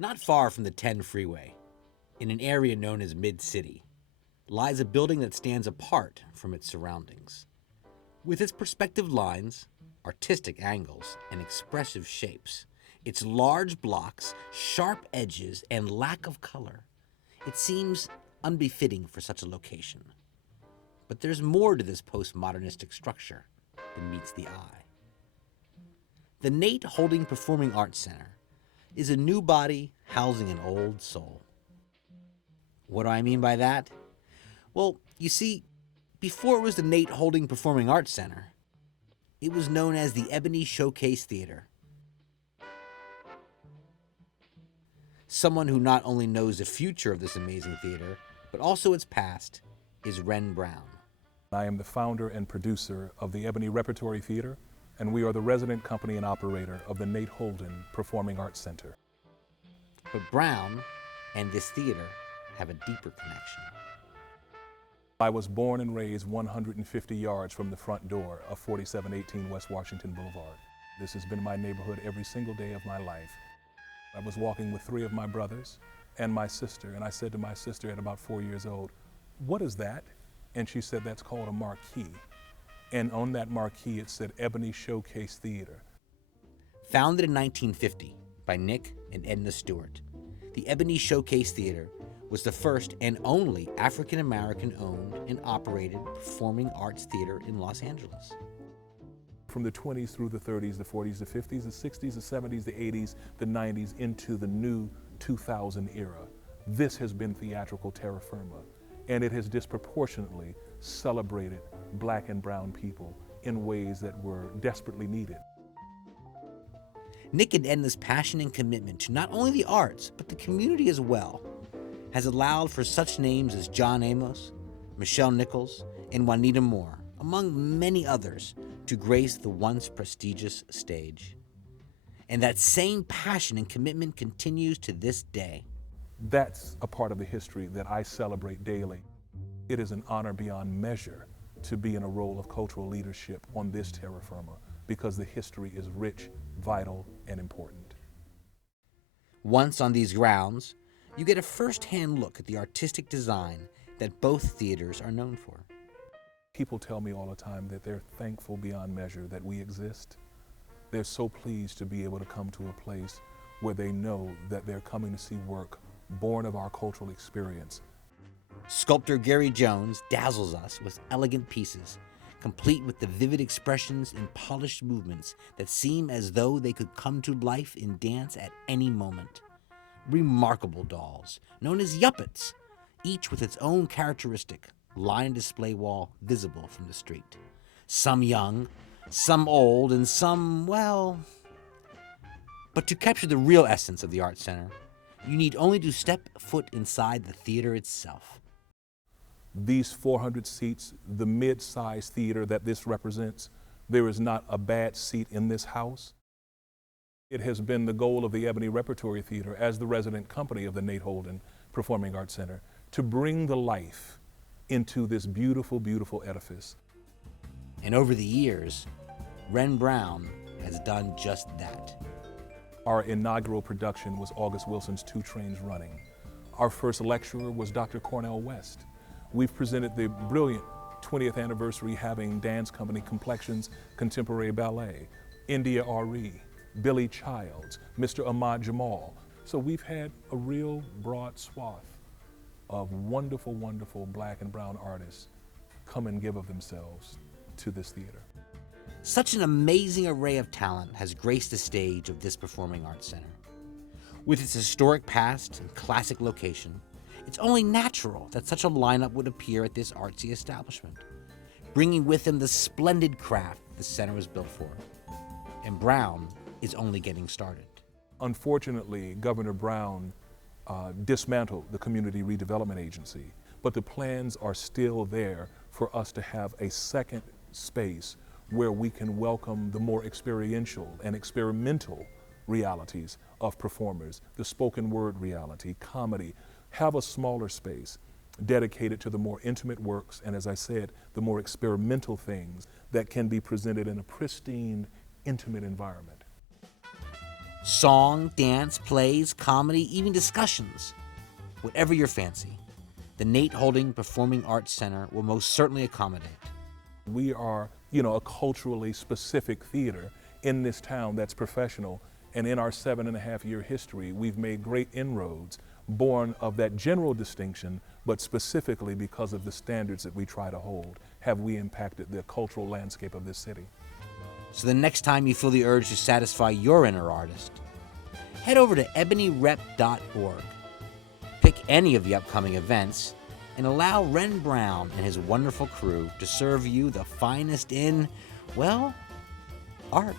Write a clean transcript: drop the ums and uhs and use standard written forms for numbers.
Not far from the 10 freeway, in an area known as Mid-City, lies a building that stands apart from its surroundings. With its perspective lines, artistic angles, and expressive shapes, its large blocks, sharp edges, and lack of color, it seems unbefitting for such a location. But there's more to this postmodernistic structure than meets the eye. The Nate Holding Performing Arts Center is a new body housing an old soul. What do I mean by that? Well, you see, before it was the Nate Holding Performing Arts Center, it was known as the Ebony Showcase Theater. Someone who not only knows the future of this amazing theater, but also its past, is Ren Brown. I am the founder and producer of the Ebony Repertory Theater, and we are the resident company and operator of the Nate Holden Performing Arts Center. But Brown and this theater have a deeper connection. I was born and raised 150 yards from the front door of 4718 West Washington Boulevard. This has been my neighborhood every single day of my life. I was walking with 3 of my brothers and my sister, and I said to my sister at about 4 years old, "What is that?" And she said, "That's called a marquee." And on that marquee it said Ebony Showcase Theater. Founded in 1950 by Nick and Edna Stewart, the Ebony Showcase Theater was the first and only African-American owned and operated performing arts theater in Los Angeles. From the 20s through the 30s, the 40s, the 50s, the 60s, the 70s, the 80s, the 90s, into the new 2000 era, this has been theatrical terra firma, and it has disproportionately celebrated black and brown people in ways that were desperately needed. Nick and Edna's passion and commitment to not only the arts, but the community as well, has allowed for such names as John Amos, Michelle Nichols, and Juanita Moore, among many others, to grace the once prestigious stage. And that same passion and commitment continues to this day. That's a part of the history that I celebrate daily. It is an honor beyond measure to be in a role of cultural leadership on this terra firma, because the history is rich, vital, and important. Once on these grounds, you get a first-hand look at the artistic design that both theaters are known for. People tell me all the time that they're thankful beyond measure that we exist. They're so pleased to be able to come to a place where they know that they're coming to see work born of our cultural experience. Sculptor Gary Jones dazzles us with elegant pieces, complete with the vivid expressions and polished movements that seem as though they could come to life in dance at any moment. Remarkable dolls, known as yuppets, each with its own characteristic lined display wall visible from the street. Some young, some old, and some, well... But to capture the real essence of the Arts Center, you need only to step foot inside the theater itself. These 400 seats, the mid-sized theater that this represents, there is not a bad seat in this house. It has been the goal of the Ebony Repertory Theater, as the resident company of the Nate Holden Performing Arts Center, to bring the life into this beautiful, beautiful edifice. And over the years, Ren Brown has done just that. Our inaugural production was August Wilson's 2 Trains Running. Our first lecturer was Dr. Cornel West. We've presented the brilliant 20th anniversary having dance company Complexions Contemporary Ballet, India R.E., Billy Childs, Mr. Ahmad Jamal. So we've had a real broad swath of wonderful, wonderful black and brown artists come and give of themselves to this theater. Such an amazing array of talent has graced the stage of this Performing Arts Center. With its historic past and classic location, it's only natural that such a lineup would appear at this artsy establishment, bringing with them the splendid craft the center was built for. And Brown is only getting started. Unfortunately, Governor Brown dismantled the Community Redevelopment Agency, but the plans are still there for us to have a second space where we can welcome the more experiential and experimental realities of performers, the spoken word reality, comedy, have a smaller space dedicated to the more intimate works and, as I said, the more experimental things that can be presented in a pristine, intimate environment. Song, dance, plays, comedy, even discussions. Whatever your fancy, the Nate Holding Performing Arts Center will most certainly accommodate. We are, a culturally specific theater in this town that's professional, and in our 7.5-year history, we've made great inroads born of that general distinction, but specifically because of the standards that we try to hold, have we impacted the cultural landscape of this city. So the next time you feel the urge to satisfy your inner artist, head over to ebonyrep.org. Pick any of the upcoming events and allow Ren Brown and his wonderful crew to serve you the finest in, well, art.